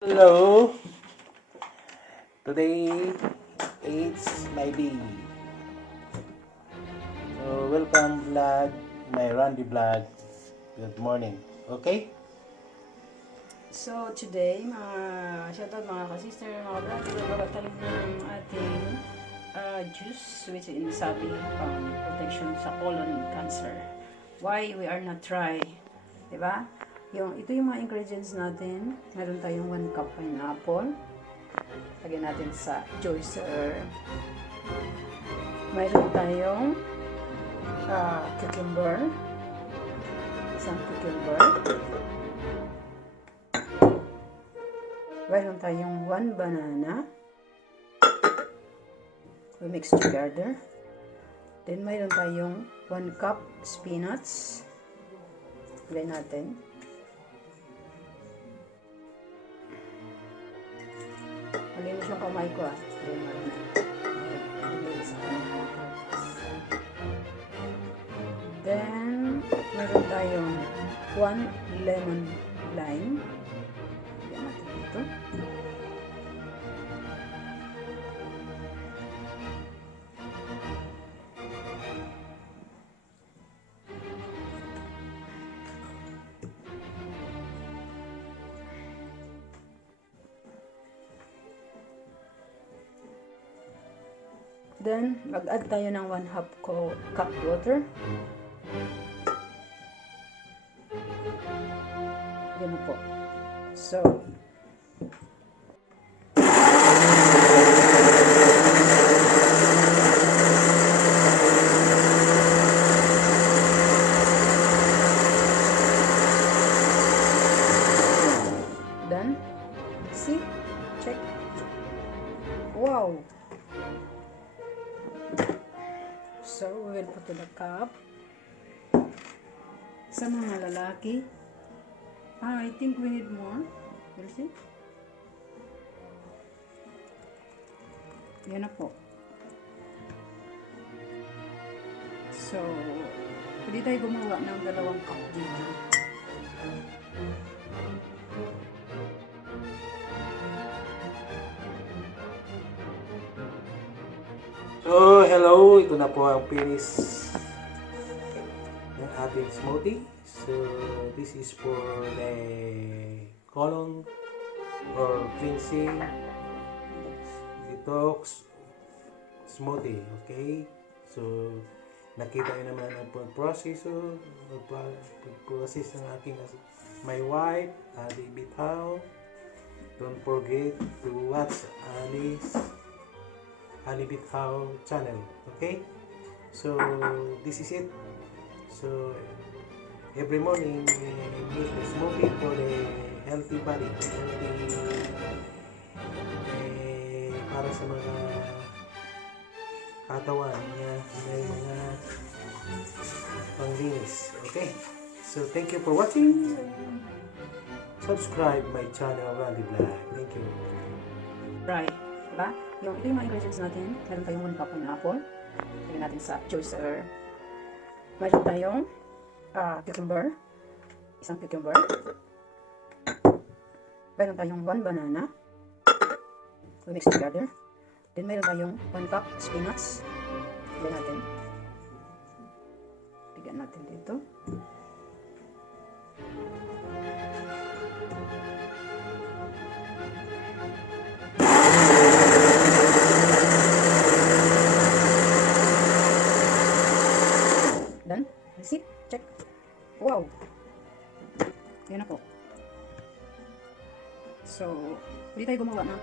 Hello, today it's my day. So welcome vlog, my Randy vlog. Good morning. Okay? So today, shoutout mga ka-sister, mga brother, gagawa tayo ng ating juice which is sabi pang protection sa colon cancer. Why we are not try? Diba? Ito yung mga ingredients natin. Meron tayong 1 cup pineapple. Lagyan natin sa juicer. Meron tayong cucumber. Isang cucumber. Meron tayong 1 banana. We mix together. Then mayroon tayong 1 cup spinach. Lagyan natin. Malinis yung kamay ko Then, meron tayong 1 lemon lime. Lagyan natin dito. Then, mag-add tayo ng 1/2 cup water. Yan po. So, done. See? Check. Wow! So, we will put to the cup. Sa mga lalaki, I think we need more. We'll see. Yan na po. So, pwede tayo gumawa ng 2 cup dito. So, hello. Ito na po ang finish ng ating smoothie. So, this is for the colon or cleansing detox smoothie. Okay? So, nakita nyo naman ang process ng aking my wife, Ali Bitaw. Don't forget to watch Ali Bitaw channel. Okay? So, this is it. So, every morning, we make the smoothie for the healthy body. Para sa mga katawan niya, may mga panglinis. Okay? So, thank you for watching. Subscribe my channel, Randy Vlog. Thank you. Right. Diba? Ito yung mga ingredients natin. Meron tayong 1 cup pineapple. Lagyan natin sa juicer. Meron tayong cucumber. Isang cucumber. Meron tayong 1 banana. We mix together. Then meron tayong 1 cup spinach. Lagyan natin. Lagyan natin dito. Done? See? Check. Wow! Yan na po. So, pwede tayo gumawa na